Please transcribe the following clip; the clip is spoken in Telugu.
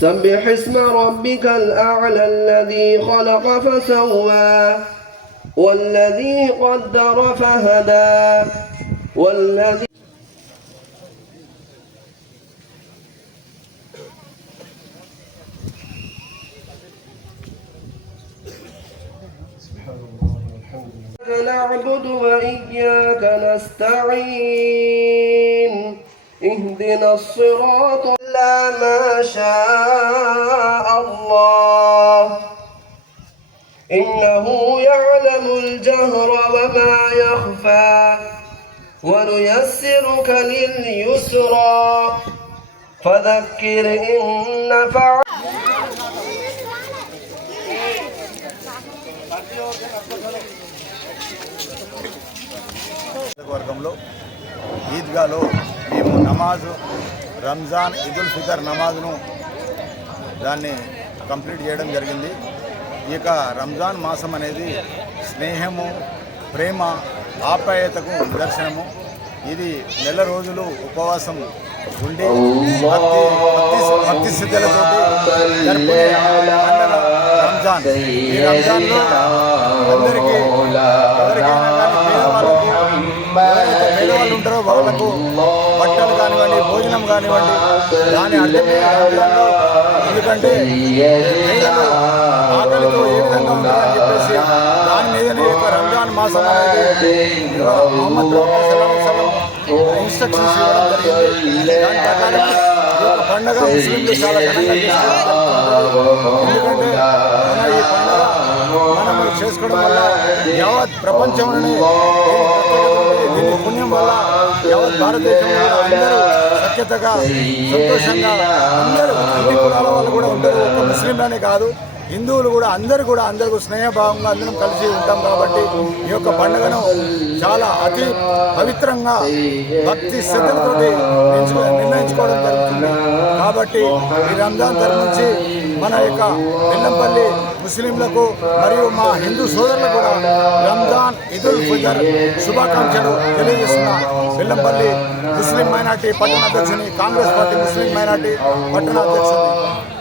سبح اسم ربك الأعلى الذي خلق فسوى والذي قدر فهدى والذي نعبد وإياك نستعين. اهدنا الصراط إلا ما شاء الله إنه يعلم الجهر وما يخفى ونيسرك لليسرى فذكر إن نفع వర్గంలో ఈద్గాలో మేము నమాజు రంజాన్ ఇదుల్ ఫితర్ నమాజ్ను దాన్ని కంప్లీట్ చేయడం జరిగింది. ఇక రంజాన్ మాసం అనేది స్నేహము ప్రేమ ఆప్యాయతకు నిదర్శనము. ఇది నెల రోజులు ఉపవాసం ఉండి భక్తి స్థితులతో రంజాన్. ఈ రంజాన్లో అందరికీ ఎవరికైనా కానీ పేదవాళ్ళకు ఎవరైతే పేదవాళ్ళు ఉంటారో వాళ్ళకు కానివ్వండి భోజనం కానివ్వండి దాని అర్థం ఎందుకంటే ఆకలితో ఏ విధంగా చెప్పేసి దాని మీదనే యొక్క రంజాన్ మాసం అనేది మొహమ్మద్ ఇన్స్ట్రక్షన్స్ ఇవ్వడం జరిగింది. దాని ప్రకారం ముస్లింలు చాలా ఘనంగా ఎందుకంటే ఈ మనం చేసుకోవడం వల్ల యావత్ ప్రపంచంలోనే దీని పుణ్యం వల్ల భారతదేశంలో అందరూ సఖ్యతగా సంతోషంగా అందరూ అన్ని కులాల వాళ్ళు కూడా ఉంటారు. ఒక ముస్లింలనే కాదు. హిందువులు కూడా అందరూ కూడా అందరూ స్నేహభావంగా అందరం కలిసి ఉంటాం కాబట్టి ఈ యొక్క పండుగను చాలా అతి పవిత్రంగా భక్తి శ్రద్ధలతో నిర్ణయించుకోవడం జరుగుతుంది. కాబట్టి ఈ రంజాన్ తరఫు నుంచి మన యొక్క బెల్లంపల్లి ముస్లింలకు మరియు మా హిందూ సోదరులకు కూడా ఇదుల్ ఫితర్ శుభాకాంక్షలు తెలియజేస్తున్న. బెల్లంపల్లి ముస్లిం మైనార్టీ పట్టణ అధ్యక్షుని కాంగ్రెస్ పార్టీ ముస్లిం మైనార్టీ పట్టణ అధ్యక్షుని.